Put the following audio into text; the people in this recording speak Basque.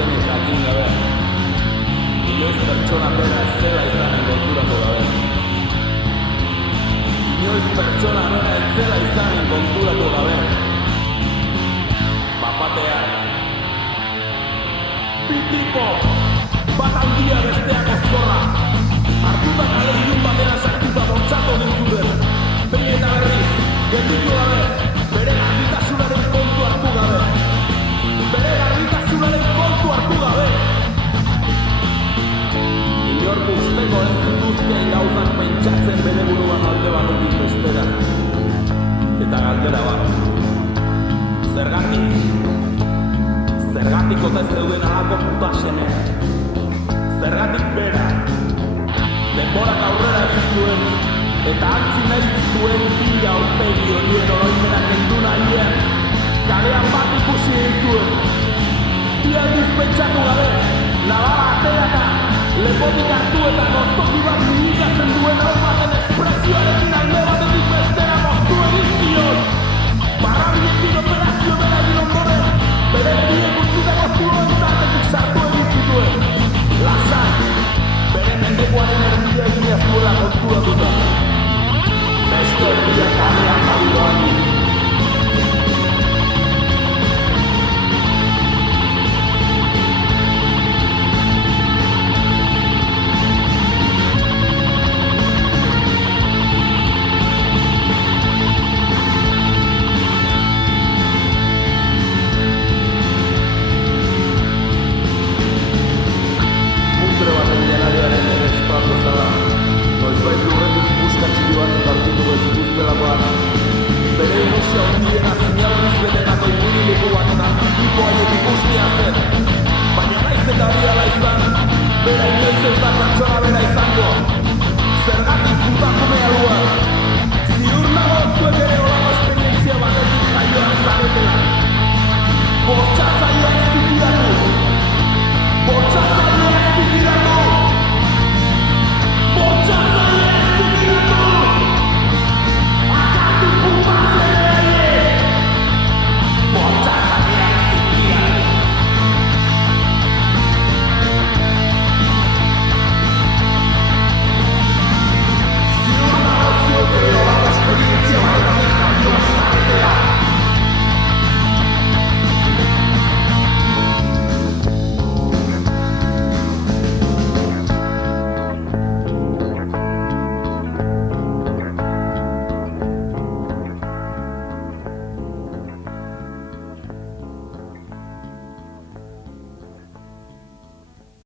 zenik jakin gabe. Inoiz pertsona bera ez zela izanen konturatu gabe. Inoiz pertsona bera ez zela izanen konturatu gabe. Bapatean. Bi tipo, bat handia besteak ozkorra. Hartuta kale ilun batera sartuta bortxatu nintzuten. Behin eta berriz, gelditu gabe, bere garbitasunaren kontu hartu gabe. Bere garbitasunaren kontu hartu gabe. Inork usteko ez dituzkeen gauzak pentsatzen bere buruan alde batetik bestera. Eta galdera bat. Zergatik? Zergatik ote zeuden alako puta seme? Zergatik bera? Denborak aurrera egin zuen, eta antzi nahi zuen bila aurpegi horien oroimenak kendu nahien, kalean bat ikusi dituen. Bi aldiz pentsatu gabe, labara atea eta lepotik hartu eta gozoki bat minikatzen duen hau